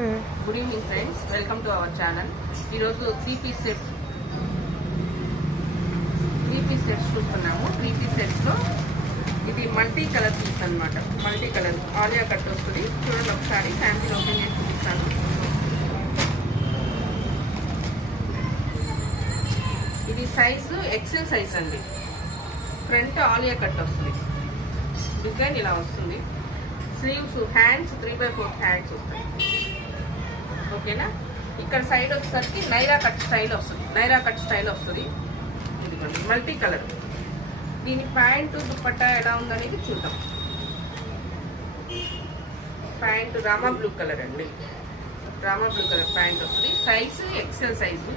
Good evening friends, welcome to our channel. ఈరోజు three piece sets చూస్తున్నాము. Three piece సెట్స్లో ఇది multi colour piece అనమాట. Multi colour Alia cut వస్తుంది. చూడండి ఒకసారి ఫ్యాన్సీ ఓపెన్ చేసి చూపిస్తాను. ఇది సైజు ఎక్సెల్ సైజ్ అండి. ఫ్రంట్ ఆలియా కట్ వస్తుంది. డిజైన్ ఇలా వస్తుంది. స్లీవ్స్, హ్యాండ్స్ 3/4 హ్యాండ్స్ వస్తాయి. ఓకేనా. ఇక్కడ సైడ్ వచ్చేసరికి నైరా కట్ స్టైల్ వస్తుంది. ఇదిగోండి మల్టీ కలర్. దీని ప్యాంటు దుపట్టా ఎలా ఉందనేది చూద్దాం. ప్యాంటు రామా బ్లూ కలర్ అండి. రామా బ్లూ కలర్ ప్యాంట్ వస్తుంది. Size XL size.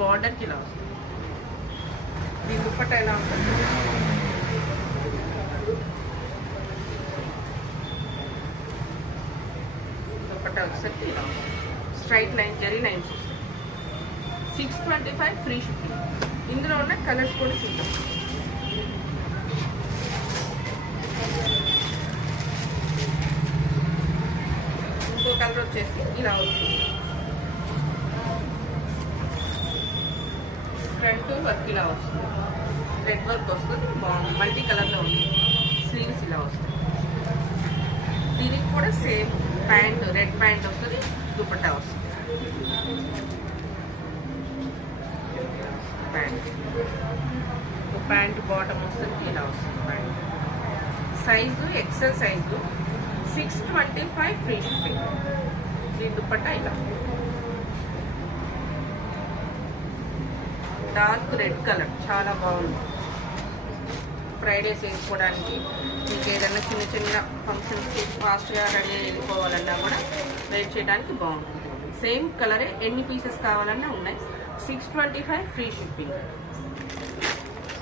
బార్డర్కి ఇలా వస్తుంది. దీని దుపట్టా ఎలా ఉంటుంది? దుపట్టా వచ్చేసరికి ఇలా ఉంటుంది. స్ట్రైట్ లైన్ జరీ లైన్స్ వస్తాయి. 625 ఫ్రీ షిప్పింగ్. ఇందులో ఉన్న కలర్స్ కూడా చూద్దాం. ఇంకో కలర్ వచ్చేసి ఇలా వస్తుంది. ఫ్రంట్ వర్క్ ఇలా వస్తుంది. రెడ్ వర్క్ వస్తుంది. బాగుంది. మల్టీ కలర్లో ఉంది. స్లీవ్స్ ఇలా వస్తుంది. దీనికి కూడా సేమ్ ప్యాంట్, రెడ్ ప్యాంట్ వస్తుంది. దుపట్టా వస్తుంది. ప్యాంట్ బాటమ్ వస్తుంది. ఇలా వస్తుంది pant. Size XL size. 625 free shipping. దీని దుపట్టా ఇలా. డార్క్ రెడ్ కలర్ చాలా బాగుంది. ఫ్రైడేస్ వేసుకోవడానికి, మీకు ఏదైనా చిన్న చిన్న ఫంక్షన్స్కి ఫాస్ట్గా రెడీ వెళ్ళిపోవాలన్నా కూడా వెయిట్ చేయడానికి బాగుంటుంది. సేమ్ కలరే ఎన్ని పీసెస్ కావాలన్నా ఉన్నాయి. 625 ఫ్రీ షిప్పింగ్.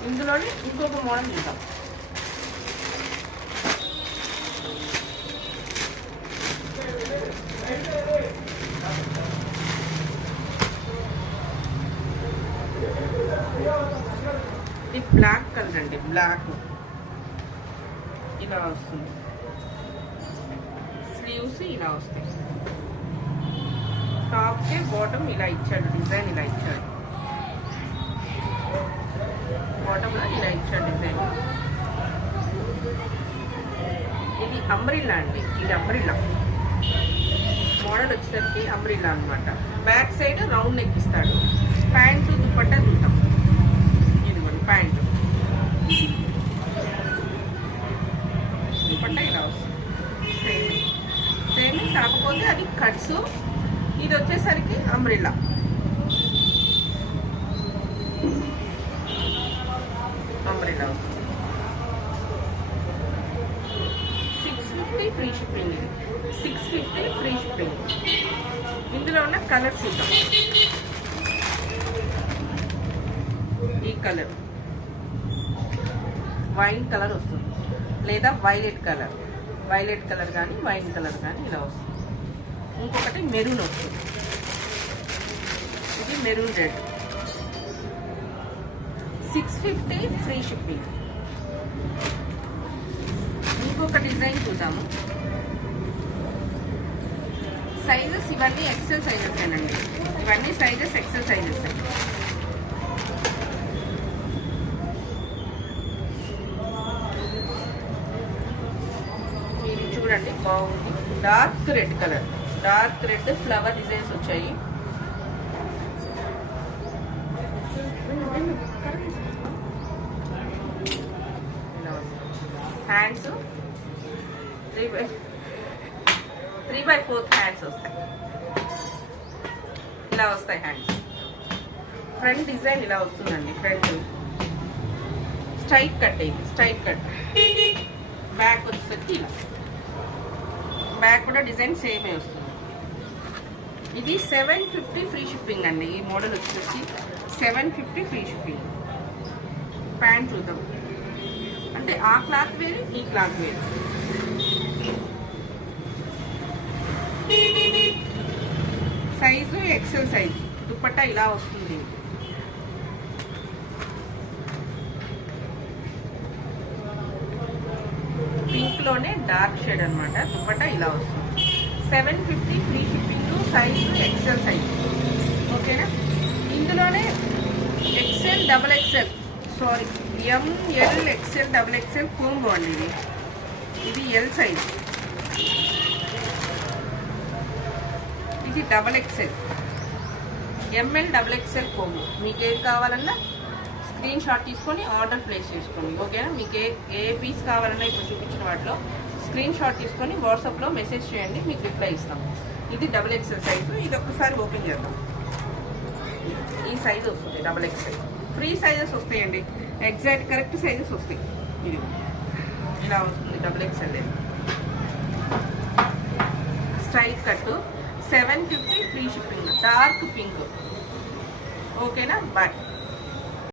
ఇందులోనే ఇంకొక మోడల్ చూద్దాం. ఇది బ్లాక్ కలర్ అండి. బ్లాక్ ఇలా వస్తుంది. స్లీవ్స్ ఇలా వస్తాయి. టాప్ కి బాటమ్ ఇలా ఇచ్చాడు. డిజైన్ ఇలా ఇచ్చాడు. బాటమ్ లో ఇలా ఇచ్చాడు డిజైన్. ఇది అంబ్రిల్లా అండి. ఇది అంబ్రిల్లా మోడల్ వచ్చేసరికి అంబ్రిల్లా అనమాట. బ్యాక్ సైడ్ రౌండ్ నెక్ ఇస్తాడు. ప్యాంటు దుపట్టా చూద్దాం. ఇదిగోండి ప్యాంటు దుపట్టా ఇలా వస్తుంది. సేమ్ కాకపోతే అది కట్స్. ఇది వచ్చేసరికి umbrella. Umbrella 650 free shipping. 650 free shipping. ఇందులో ఉన్న కలర్ చూద్దాం. ఈ కలర్ వైన్ కలర్ వస్తుంది, లేదా వైలెట్ కలర్ కానీ వైన్ కలర్ కానీ ఇలా వస్తుంది. ఇంకొకటి మెరూన్ వస్తుంది. ఇది మెరూన్ రెడ్. 650 free shipping. ఇంకొక డిజైన్ చూద్దాము. సైజెస్ ఇవన్నీ ఎక్సెల్ సైజెస్ ఏనండి. ఇవన్నీ సైజెస్ ఎక్సెల్ సైజెస్. మీరు చూడండి బాగుంది. Dark red colour. Dark red flower designs వచ్చాయి. హ్యాండ్స్ 3/4 హ్యాండ్స్ వస్తాయి. ఇలా వస్తాయి హ్యాండ్స్. ఫ్రంట్ డిజైన్ ఇలా వస్తుందండి. Front straight cut. ఇది స్ట్రైట్ కట్. బ్యాక్ వచ్చేసరికి ఇలా. బ్యాక్ కూడా డిజైన్ సేమే వస్తుంది. ఇది 750 ఫ్రీ షిప్పింగ్ అండి. ఈ మోడల్ వచ్చేసి 750 ఫ్రీ షిప్పింగ్. ప్యాంట్ చూద్దాం. అంటే ఆ క్లాత్ వేరు, ఈ క్లాత్ వేరు. Size XL size. దుపట్టా ఇలా వస్తుంది. పింక్ లోనే డార్క్ షేడ్ అన్నమాట. దుపట్టా ఇలా వస్తుంది. 750 free shipping. Size XL size, ఓకేనా. ఇందులోనే XL double XL, sorry M L XL double XL combo అండి. ఇది ఎల్ సైజ్, ఇది double XL, M L double XL combo. మీకు ఏది కావాలన్నా స్క్రీన్ షాట్ తీసుకొని ఆర్డర్ ప్లేస్ చేసుకోండి, ఓకేనా. మీకు ఏ పీస్ కావాలన్నా ఇప్పుడు చూపించిన వాటిలో స్క్రీన్ షాట్ తీసుకొని వాట్సాప్లో మెసేజ్ చేయండి, మీకు రిప్లై ఇస్తాం. ఇది డబుల్ ఎక్సెల్ సైజు. ఇది ఒక్కసారి ఓపెన్ చేద్దాం. ఈ సైజు వస్తుంది డబుల్ ఎక్సెల్. ఫ్రీ సైజెస్ వస్తాయండి, ఎగ్జాక్ట్ కరెక్ట్ సైజెస్ వస్తాయి. ఇది ఇలా వస్తుంది double XL. Straight cut 750 free shipping, dark pink, ఓకేనా. బాయ్.